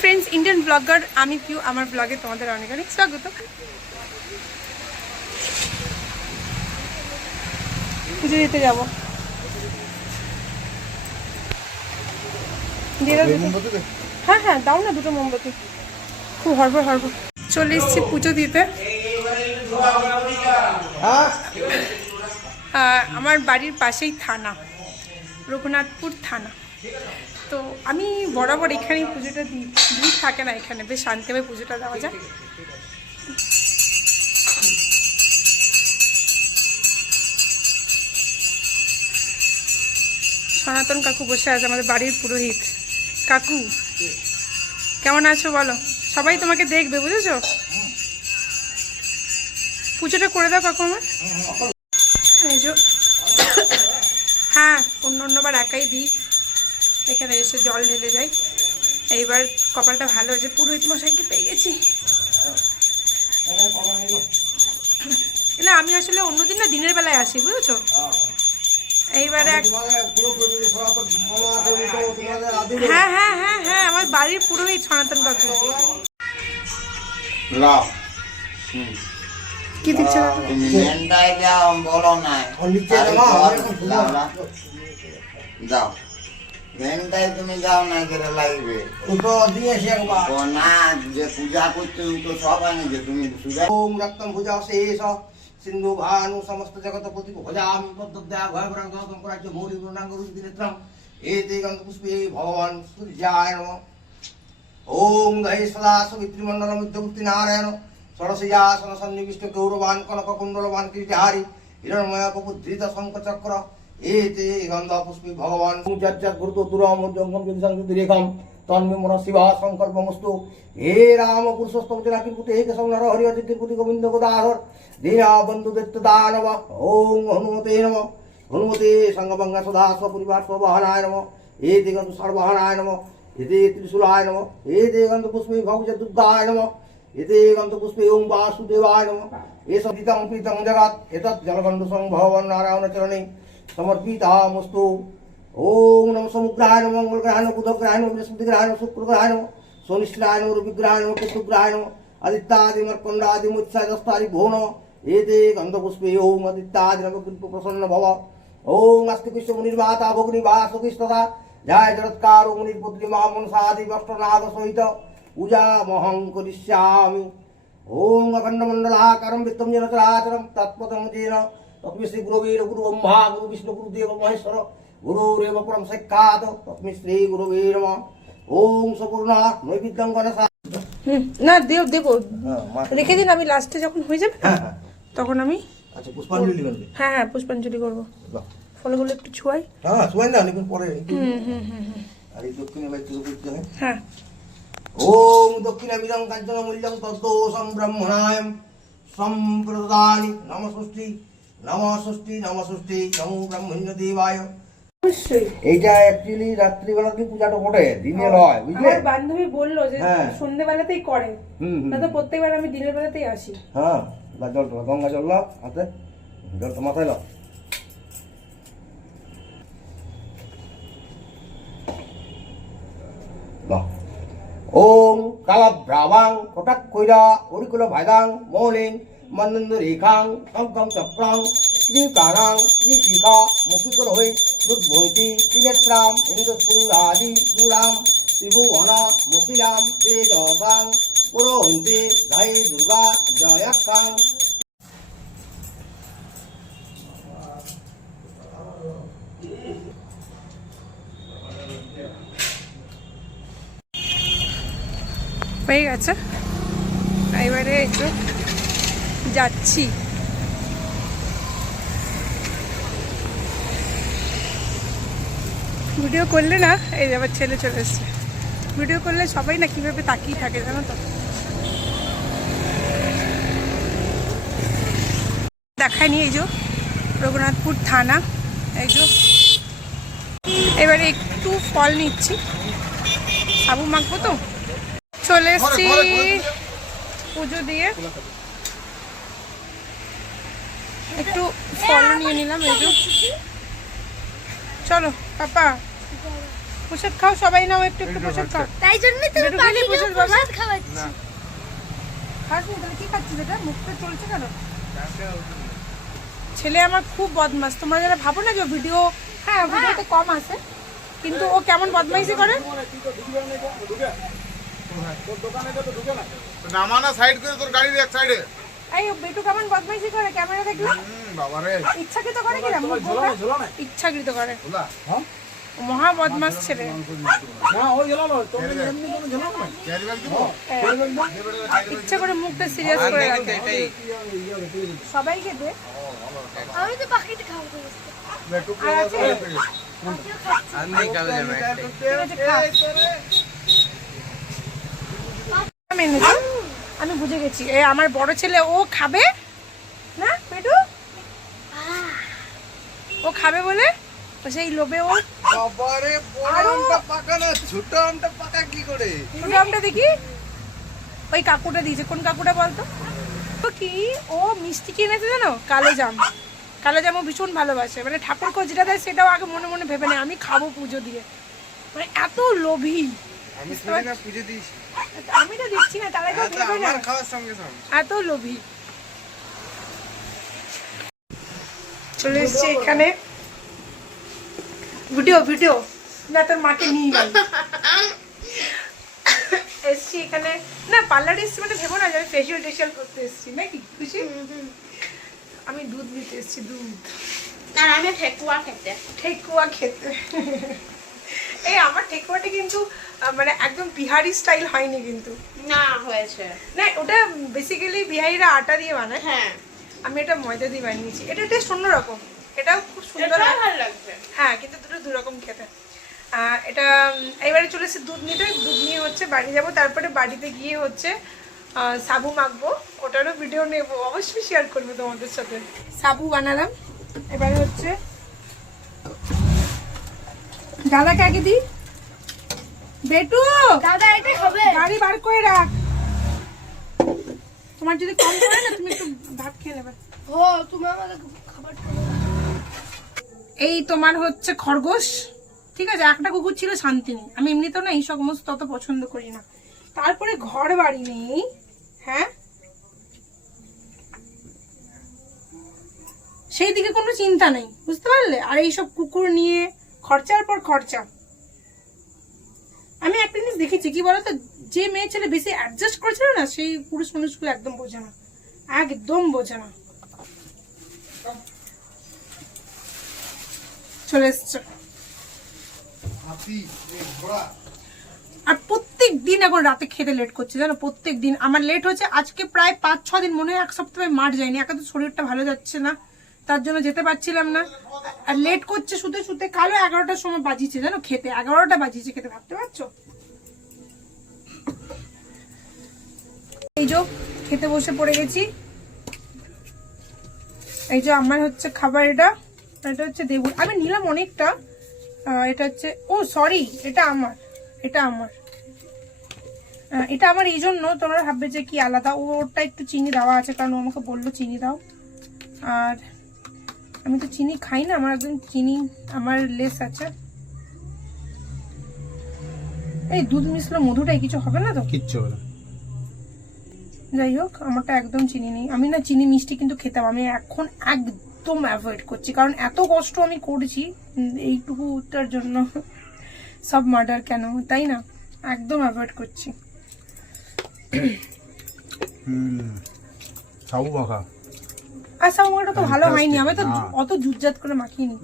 Friends Indian blogger আমি পিউ আমার ব্লগে তোমাদের অনেক অনেক স্বাগত। পুজো দিতে যাব। হ্যাঁ হ্যাঁ দাও না দুটো মোমবাতি। খুব হরবর হরবর চলে এসেছি পুজো দিতে। আহ, আমার বাড়ির পাশেই থানা রঘুনাথপুর থানা। তো আমি বরাবর এখানেই পুজোটা দিই ভিড় থাকে না এখানে। বেশ শান্তিভাবে পুজোটা দেওয়া যায়। সনাতন কাকু বসে আছে, আমাদের বাড়ির পুরোহিত। কাকু, কেমন আছো বলো? সবাই তোমাকে দেখবে, বুঝেছ? পুজোটা করে দাও কাকু আমার। হ্যাঁ অন্য অন্যবার একাই দিই। এখানে এসে জল ঢেলে যাই এইবার কপালটা ভালো হয়েছে পুরোহিত মশাইকে পেয়ে গেছি। না আমি আসলে অন্যদিন না দিনের বেলায় আসি বুঝেছ? এইবারে এক হ্যাঁ হ্যাঁ হ্যাঁ হ্যাঁ আমার বাড়ির পুরোহিত সনাতন কাকু কি দিচ্ছে? কাকু? তুমি যাও না। তুমি যাও করে লাগবে একবার। না যে পূজা করছে ও তো সব আনে যে তুমি সুজা ওম রক্তম ভুজা শেষ। সিন্ধু ভানু সমস্ত জগত প্রতি ভজামি পদ্মদ্যা ভয় ভ্রাঙ্গ করাচ্য মৌলি গুণাঙ্গ রুদ্ধি নেত্রম এতে গন্ধ পুষ্পে ভগবান সূর্যায় নম। ওম দহে সদা সবিত্রিমণ্ডল মধ্যবর্তী নারায়ণ। ষড়শিয়াসন সন্নিবিষ্ট গৌরবান কনক কুণ্ডলবান কীর্তিহারি হিরণময় কপুদ্ধৃত শঙ্খ চক্র এতে গন্ধ পুষ্পে ভগবান যজ্জা গুরুত দুরম জঙ্গম যদি সংযুক্তি রেখম। তন্মে মন শিবা সংকল্পমস্তু। হে রাম পুরুষোত্তম জনা কীর্তি হে কেশব নর হরি অজিত কীর্তি গোবিন্দ গোদাধর, দীনা বন্ধু দৈত্য দানব ওম হনুমতে নম। হনুমতে সঙ্গভঙ্গ সদা স্বপরিবার স্ববাহনায় নম। হে দিগন্ত সর্বহনায় নম। এতে ত্রিশূলায় নম। এ নারায়ণ চরণে সমর্পিতামস্তু ওম নম সমুগ্রহায় নম মঙ্গলগ্রহায় নম বুধগ্রহায় নম বৃহস্পতিগ্রহায় নম শুক্রগ্রহায় নম শনিশ্রায় নম রবিগ্রহায় নম কেতুগ্রহায় নম আদিত্যাদি মর্কণ্ডাদি মুৎসাদস্তারি ভো নম এতে গন্ধপুষ্পে ওম আদিত্যাদি নম কৃপ প্রসন্ন ভব ওম আস্তি কৃষ্ণ মুনির্বাতা ভগ্নি বাসুকৃষ্ণতা জয় জগৎকার মুনির পুত্রী মহামনসাদি বষ্টনাগ সহিত পূজা মহং করিষ্যামি ওম অখণ্ডমণ্ডলাকারম বিত্তম যেন চরাচরম তৎপদম তস্মি শ্রী গুরুবীর গুরু ব্রহ্মা গুরু বিষ্ণু গুরুদেব মহেশ্বর গুরুরেব পরম সাক্ষাৎ তস্মি শ্রী গুরুবী নম ওম সম্পূর্ণ নৈবিদ্যং হুম না দেব দেবো। হ্যাঁ রেখে দিন আমি লাস্টে যখন হয়ে যাবে হ্যাঁ হ্যাঁ। তখন আমি আচ্ছা পুষ্পাঞ্জলি দিবেন হ্যাঁ হ্যাঁ পুষ্পাঞ্জলি করব। ফলগুলো একটু ছুয়াই। হ্যাঁ সময় না অনেকক্ষণ পরে। আর এই দক্ষিণে থেকে করতে হয়। হ্যাঁ। ওম দক্ষিণাবিদং কাঞ্চন মূল্যং তদ্দোষং ব্রহ্মণায়ম সম্প্রদানি নম ষষ্ঠী নম ষষ্ঠী নম ব্রহ্মণ্য দেবায়। এইটা অ্যাকচুয়ালি রাত্রিবেলা পূজাটা ওঠে দিনে নয় বুঝলে? আমার বান্ধবী বলল যে হ্যাঁ। সন্ধ্যেবেলাতেই করে। না তো প্রত্যেকবার আমি দিনের বেলাতেই আসি। হ্যাঁ বা জল গঙ্গা জল লাও হাতে। মাথায় লাও। ওম কালাভ্রাবাং কটাক কৈরা অরিকুল ভাইদাং মৌলিং মন্দন্দ রেখাং শঙ্কং চক্রাং শ্রীকারাং শ্রীশিখা মুখিকর হই দুর্ভন্তি ত্রিনেত্রাম ইন্দ্রস্কুন্দাদি চূড়াম ত্রিভুবনা মুখিলাম তেজসাং পুরোহন্তি জয় দুর্গা জয়াক্ষাং হয়ে গেছে এবারে একটু যাচ্ছি। ভিডিও করলে না এই যে আবার ছেলে চলে এসছে। ভিডিও করলে সবাই না কীভাবে তাকিয়ে থাকে জানো তো? দেখায়নি এই যে রঘুনাথপুর থানা এই যে। এবারে একটু ফল নিচ্ছি। সাবু মাখবো তো? চলে এসছি পুজো দিয়ে। একটু ফল নিয়ে নিলাম এই যে। চলো পাপা। প্রসাদ খাও সবাই নাও একটু একটু প্রসাদ খাও। তাই জন্যই তো পাখিকে প্রসাদ বাবা? খাওয়াচ্ছি। খাসনি তাহলে কি খাচ্ছিস এটা? মুখটা চলছে কেন? ছেলে আমার খুব বদমাস। তোমরা যারা ভাবো না যে ভিডিও হ্যাঁ ভিডিওতে কম আছে কিন্তু ও কেমন বদমাইশি করে? নামানা সাইড করে তোর গাড়ির এক সাইডে। এই বেটু কেমন বদমাইশি করে? ক্যামেরা দেখলে? বাবারে। ইচ্ছাকৃত করে কিনা ইচ্ছাকৃত করে। মহা বদমাস ছেলে। দিব হ্যাঁ। ইচ্ছা করে মুখটা সিরিয়াস করে রাখে সবাইকে দে। আমি তো পাখিতে খাওয়াতে বসছি। আমি বুঝে গেছি। এ আমার বড় ছেলে ও খাবে? না পেটু? ও খাবে বলে? ও সেই লোভে ও বাবারে বড় আমটা পাকা না ছোট আমটা পাকা কি করে? ছোট আমটা দেখি। ওই কাকুটা দিয়েছে। কোন কাকুটা বলতো? ও কি? ও মিষ্টি কিনেছে জানো? কালো জাম। কালো জাম ও ভীষণ ভালোবাসে। মানে ঠাকুরকে যেটা দেয় সেটাও আগে মনে মনে ভেবে নেয়। আমি খাব পুজো দিয়ে। মানে এত লোভী। আমি শুনি না পুজো দিস আমি তো দিচ্ছি না তারা কেউ দেবে না খাওয়ার সঙ্গে সঙ্গে। এত লোভী। চলে এসছি এখানে। Video video. না তোর মাকে নিয়ে গেল এসছি এখানে। না পার্লার এসছি মানে ভেবো না যে আমি ফেসিয়াল টেসিয়াল করতে এসছি নাকি খুশি? আমি দুধ নিতে এসছি দুধ। আর আমি ঠেকুয়া খেতে। ঠেকুয়া খেতে। এই আমার ঠেকুয়াটা কিন্তু মানে একদম বিহারি স্টাইল হয়নি কিন্তু। না হয়েছে। না ওটা বেসিক্যালি বিহারিরা আটা দিয়ে বানায়। হ্যাঁ। আমি এটা ময়দা দিয়ে বানিয়েছি এটা টেস্ট অন্যরকম। এটাও খুব সুন্দর হ্যাঁ। কিন্তু দুটো দুরকম খেতে। এটা এবারে চলে এসেছি দুধ নিতে। দুধ নিয়ে হচ্ছে বাড়ি যাব। তারপরে বাড়িতে গিয়ে হচ্ছে সাবু মাখবো। ওটারও ভিডিও নেব। অবশ্যই শেয়ার করব তোমাদের সাথে। সাবু বানালাম। এবারে হচ্ছে দাদাকে আগে দিই। বেটু! দাদা এটা হবে। গাড়ি বার করে রাখ। তোমার যদি কম করে না তুমি একটু ভাত খেয়ে নেবে। ও তুমি আমাদের খাবার এই তোমার হচ্ছে খরগোশ। ঠিক আছে একটা কুকুর ছিল শান্তি নেই আমি এমনিতেও না এই সমস্ত অত পছন্দ করি না। তারপরে ঘর বাড়ি নেই। হ্যাঁ? সেই দিকে কোনো চিন্তা নেই। বুঝতে পারলে? আর এইসব কুকুর নিয়ে খরচার পর খরচা। আমি একটা জিনিস দেখেছি, কি বলতো? যে মেয়ে ছেলে বেশি অ্যাডজাস্ট করেছিল না, সেই পুরুষ মানুষগুলো একদম বোঝে না। একদম বোঝে না। চলে আর প্রত্যেক দিন এখন রাতে খেতে লেট করছে, জানো? প্রত্যেক দিন আমার লেট হচ্ছে আজকে প্রায় পাঁচ ছ দিন মনে হয় এক সপ্তাহে মাঠ যায়নি। একা তো শরীরটা ভালো যাচ্ছে না। তার জন্য যেতে পারছিলাম না। আর লেট করছে শুতে শুতে কালো এগারোটার সময় বাজিয়েছে, জানো খেতে। এগারোটা বাজিয়েছে খেতে, ভাবতে পারছ? এই যে খেতে বসে পড়ে গেছি। এই যে আমার হচ্ছে খাবার এটা এটা হচ্ছে দেবুর আমি নিলাম অনেকটা। এটা হচ্ছে, ও সরি এটা আমার এটা আমার। এটা আমার এই জন্য তোমরা ভাববে যে কি আলাদা। ওরটা একটু চিনি দেওয়া আছে, কারণ ও আমাকে বলল চিনি দাও। আর আমি তো চিনি খাই না আমার একদম চিনি আমার লেস আছে। এই দুধ মিশলো মধুটাই কিছু হবে না তো? কিচ্ছু হবে না। যাই হোক আমারটা একদম চিনি নেই। আমি না চিনি মিষ্টি কিন্তু খেতাম আমি এখন একদম অ্যাভয়েড করছি। কারণ এত কষ্ট আমি করছি এইটুকুটার জন্য সব মার্ডার কেন? তাই না? একদম অ্যাভয়েড করছি। হুম সাবু মাখা। আচ্ছা আমারটা তো ভালো হয়নি আমি তো অত জুজ্জাত করে মাখিনি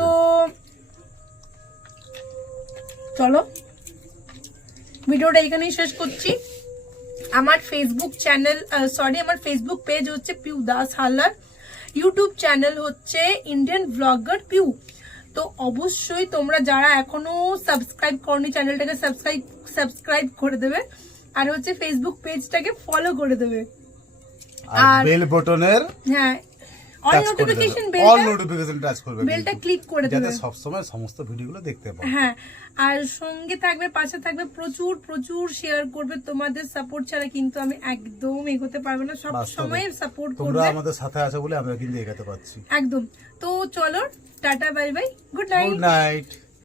তো চলো ভিডিওটা এখানেই শেষ করছি। আমার ফেসবুক চ্যানেল সরি আমার ফেসবুক পেজ হচ্ছে পিউ দাস হালদার ইউটিউব চ্যানেল হচ্ছে ইন্ডিয়ান ব্লগার পিউ তো অবশ্যই তোমরা যারা এখনও সাবস্ক্রাইব করনি চ্যানেলটাকে সাবস্ক্রাইব সাবস্ক্রাইব করে দেবে। আর হচ্ছে ফেসবুক পেজটাকে ফলো করে দেবে। আর- বেল বাটনের হ্যাঁ অল টাচ করে অল নোটিফিকেশন টাচ করবে বেলটা ক্লিক করে দেবে। সব সময় সমস্ত ভিডিওগুলো দেখতে পাও। হ্যাঁ আর সঙ্গে থাকবে পাশে থাকবে প্রচুর প্রচুর শেয়ার করবে। তোমাদের সাপোর্ট ছাড়া কিন্তু আমি একদম এগোতে পারব না। সব সময় সাপোর্ট তোমরা আমাদের সাথে আছো বলে আমরা কিন্তু এগাতে পারছি। একদম। তো চলো tata bye bye good night good night